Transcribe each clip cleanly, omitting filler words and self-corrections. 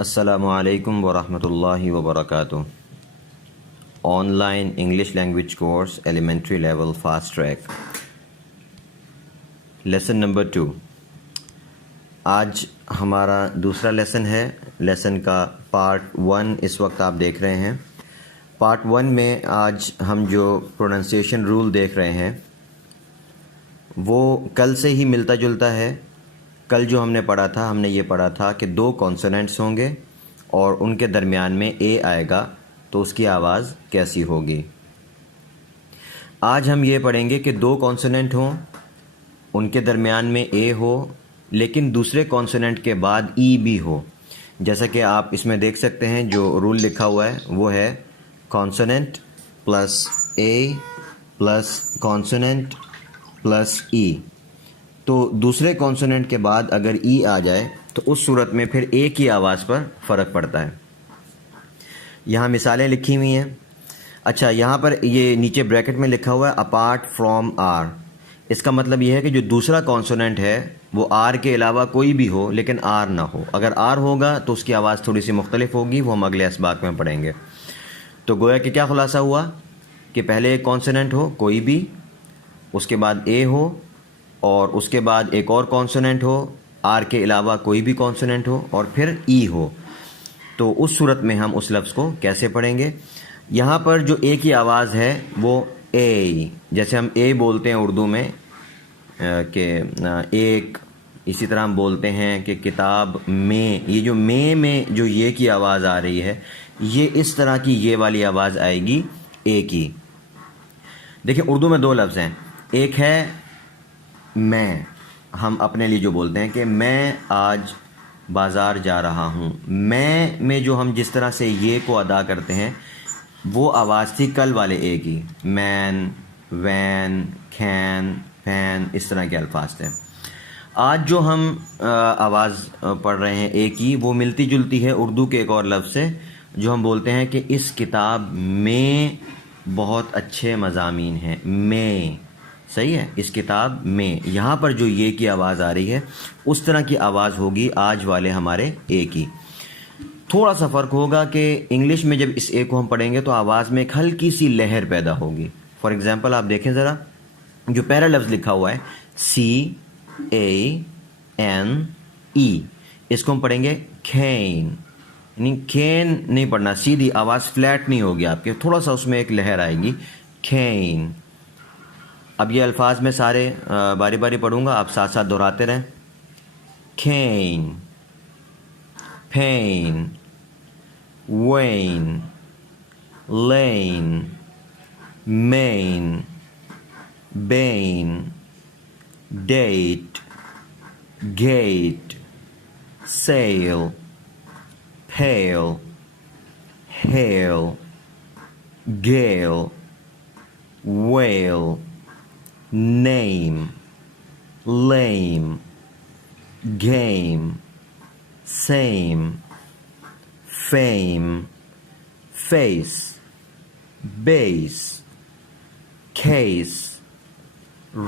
السلام علیکم ورحمۃ اللہ وبرکاتہ۔ On line English language course elementary level fast track, lesson number 2۔ آج ہمارا دوسرا لیسن ہے۔ لیسن کا پارٹ 1 اس وقت آپ دیکھ رہے ہیں۔ پارٹ 1 میں آج ہم جو پروننسیشن رول دیکھ رہے ہیں وہ کل سے ہی ملتا جلتا ہے۔ کل جو ہم نے پڑھا تھا، ہم نے یہ پڑھا تھا کہ 2 کانسوننٹس ہوں گے اور ان کے درمیان میں اے آئے گا تو اس کی آواز کیسی ہوگی۔ آج ہم یہ پڑھیں گے کہ 2 کانسوننٹ ہوں، ان کے درمیان میں اے ہو، لیکن دوسرے کانسوننٹ کے بعد ای بھی ہو۔ جیسا کہ آپ اس میں دیکھ سکتے ہیں جو رول لکھا ہوا ہے وہ ہے کانسوننٹ پلس اے پلس کانسوننٹ پلس ای۔ تو دوسرے کانسوننٹ کے بعد اگر ای آ جائے تو اس صورت میں پھر اے کی آواز پر فرق پڑتا ہے۔ یہاں مثالیں لکھی ہوئی ہیں۔ اچھا، یہاں پر یہ نیچے بریکٹ میں لکھا ہوا ہے اپارٹ فرام آر۔ اس کا مطلب یہ ہے کہ جو دوسرا کانسوننٹ ہے وہ آر کے علاوہ کوئی بھی ہو لیکن آر نہ ہو۔ اگر آر ہوگا تو اس کی آواز تھوڑی سی مختلف ہوگی، وہ ہم اگلے اسباق میں پڑھیں گے۔ تو گویا کہ کیا خلاصہ ہوا کہ پہلے ایک کانسوننٹ ہو کوئی بھی، اس کے بعد اے ہو، اور اس کے بعد ایک اور کانسوننٹ ہو، آر کے علاوہ کوئی بھی کانسوننٹ ہو، اور پھر ای ہو۔ تو اس صورت میں ہم اس لفظ کو کیسے پڑھیں گے؟ یہاں پر جو اے کی آواز ہے وہ اے، جیسے ہم اے بولتے ہیں اردو میں کہ ایک، اسی طرح ہم بولتے ہیں کہ کتاب میں۔ یہ جو میں جو یہ کی آواز آ رہی ہے، یہ اس طرح کی یہ والی آواز آئے گی اے کی۔ دیکھیں اردو میں 2 لفظ ہیں، ایک ہے میں، ہم اپنے لیے جو بولتے ہیں کہ میں آج بازار جا رہا ہوں۔ میں جو ہم جس طرح سے یہ کو ادا کرتے ہیں وہ آواز تھی کل والے اے کی، مین، وین، کھین، پین، اس طرح کے الفاظ تھے۔ آج جو ہم آواز پڑھ رہے ہیں اے کی، وہ ملتی جلتی ہے اردو کے ایک اور لفظ سے جو ہم بولتے ہیں کہ اس کتاب میں بہت اچھے مضامین ہیں۔ میں، صحیح ہے، اس کتاب میں۔ یہاں پر جو یہ کی آواز آ رہی ہے اس طرح کی آواز ہوگی آج والے ہمارے اے کی۔ تھوڑا سا فرق ہوگا کہ انگلش میں جب اس اے کو ہم پڑھیں گے تو آواز میں ایک ہلکی سی لہر پیدا ہوگی۔ فار ایگزامپل آپ دیکھیں ذرا، جو پہلا لفظ لکھا ہوا ہے CANE، اس کو ہم پڑھیں گے کھین، یعنی کھین نہیں پڑھنا، سیدھی آواز فلیٹ نہیں ہوگی آپ کے، تھوڑا سا اس میں ایک لہر آئے گی، کھین۔ اب یہ الفاظ میں سارے باری باری پڑھوں گا، آپ ساتھ ساتھ دہراتے رہیں۔ Cane, pain, vane, lane, main, bane, date, gate, sale, pale, hail, gale, whale, name, lame, game, same, fame, face, base, case,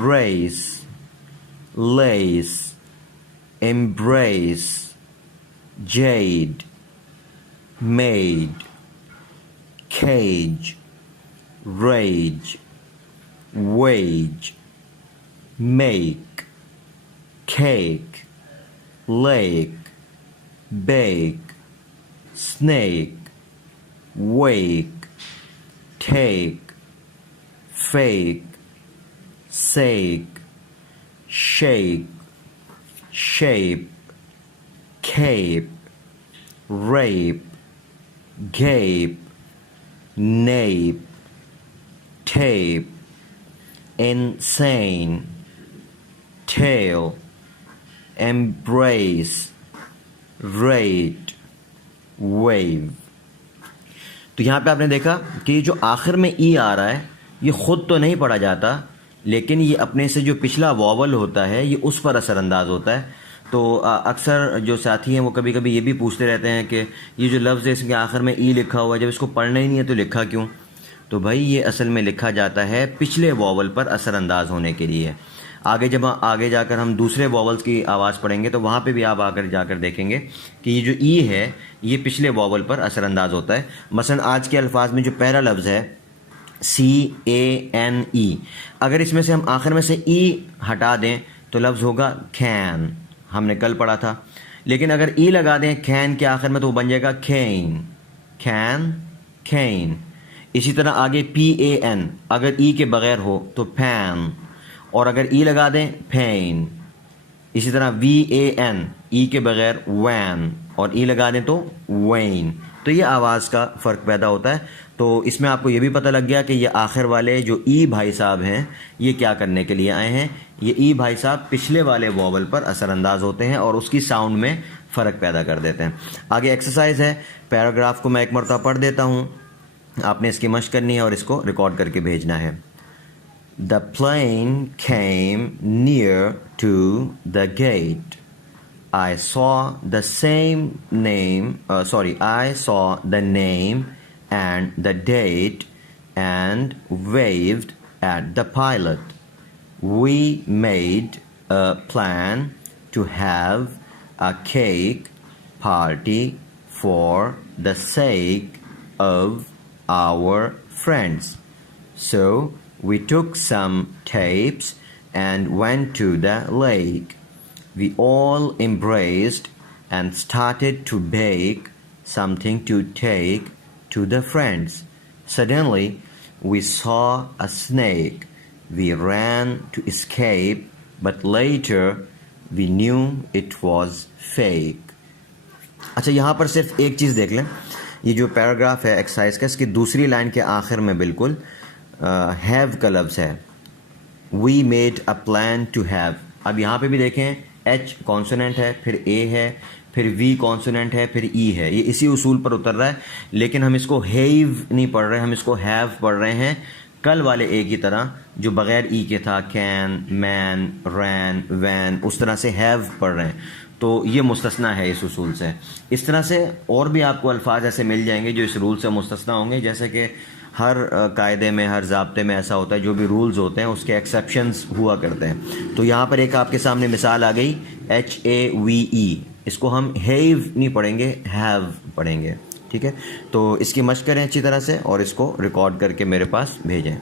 race, lace, embrace, jade, maid, cage, rage, wage, make, cake, lake, bake, snake, wake, take, fake, sake, shake, shape, cape, rape, gape, nape, tape, insane, tail, embrace, rate, wave۔ تو یہاں پہ آپ نے دیکھا کہ یہ جو آخر میں ای آ رہا ہے یہ خود تو نہیں پڑھا جاتا، لیکن یہ اپنے سے جو پچھلا واول ہوتا ہے یہ اس پر اثر انداز ہوتا ہے۔ تو اکثر جو ساتھی ہیں وہ کبھی کبھی یہ بھی پوچھتے رہتے ہیں کہ یہ جو لفظ ہے اس کے آخر میں ای لکھا ہوا ہے، جب اس کو پڑھنا ہی نہیں ہے تو لکھا کیوں؟ تو بھائی یہ اصل میں لکھا جاتا ہے پچھلے واول پر اثر انداز ہونے کے لیے۔ آگے جب آگے جا کر ہم دوسرے واولس کی آواز پڑھیں گے تو وہاں پہ بھی آپ جا کر دیکھیں گے کہ یہ جو ای ہے یہ پچھلے واول پر اثر انداز ہوتا ہے. مثلا آج کے الفاظ میں جو پہلا لفظ ہے CANE، اگر اس میں سے ہم آخر میں سے ای ہٹا دیں تو لفظ ہوگا کین، ہم نے کل پڑھا تھا. لیکن اگر ای لگا دیں کین کے آخر میں تو وہ بن جائے گا کین، کین، کین. اسی طرح آگے PAN، اگر ای کے بغیر ہو تو پین، اور اگر ای لگا دیں پین. اسی طرح VAN، ای کے بغیر وین، اور ای لگا دیں تو وین. تو یہ آواز کا فرق پیدا ہوتا ہے. تو اس میں آپ کو یہ بھی پتہ لگ گیا کہ یہ آخر والے جو ای بھائی صاحب ہیں یہ کیا کرنے کے لیے آئے ہیں. یہ ای بھائی صاحب پچھلے والے واول پر اثر انداز ہوتے ہیں اور اس کی ساؤنڈ میں فرق پیدا کر دیتے ہیں. آگے ایکسرسائز ہے، پیراگراف کو میں ایک مرتبہ پڑھ دیتا ہوں، آپ نے اس کی مشق کرنی ہے اور اس کو ریکارڈ کر کے بھیجنا ہے. The plane came near to the gate. I saw the name and the date and waved at the pilot. We made a plan to have a cake party for the sake of our friends. So we took some tapes and went to the lake. We all embraced and started to bake something to take to the friends. Suddenly, we saw a snake. We ran to escape, but later we knew it was fake. اچھا یہاں پر صرف ایک چیز دیکھ لیں، یہ جو paragraph ہے ایکسرسائز کا، اس کی دوسری لائن کے آخر میں بالکل ہیو کا لفظ ہے. We made a plan to have. اب یہاں پہ بھی دیکھیں ایچ کانسوننٹ ہے، پھر اے ہے، پھر وی کانسوننٹ ہے، پھر ای ہے. یہ اسی اصول پر اتر رہا ہے، لیکن ہم اس کو ہیو نہیں پڑھ رہے، ہم اس کو ہیو پڑھ رہے ہیں کل والے اے کی طرح جو بغیر ای کے تھا، کین، مین، رین، وین، اس طرح سے ہیو پڑھ رہے ہیں. تو یہ مستثنا ہے اس اصول سے. اس طرح سے اور بھی آپ کو الفاظ ایسے مل جائیں گے جو اس رول سے مستثنا ہوں گے. جیسے کہ ہر قاعدے میں، ہر ضابطے میں ایسا ہوتا ہے، جو بھی رولز ہوتے ہیں اس کے ایکسیپشنز ہوا کرتے ہیں. تو یہاں پر ایک آپ کے سامنے مثال آ گئی، HAVE، اس کو ہم ہیو نہیں پڑھیں گے، ہیو پڑھیں گے. ٹھیک ہے، تو اس کی مشق کریں اچھی طرح سے اور اس کو ریکارڈ کر کے میرے پاس بھیجیں.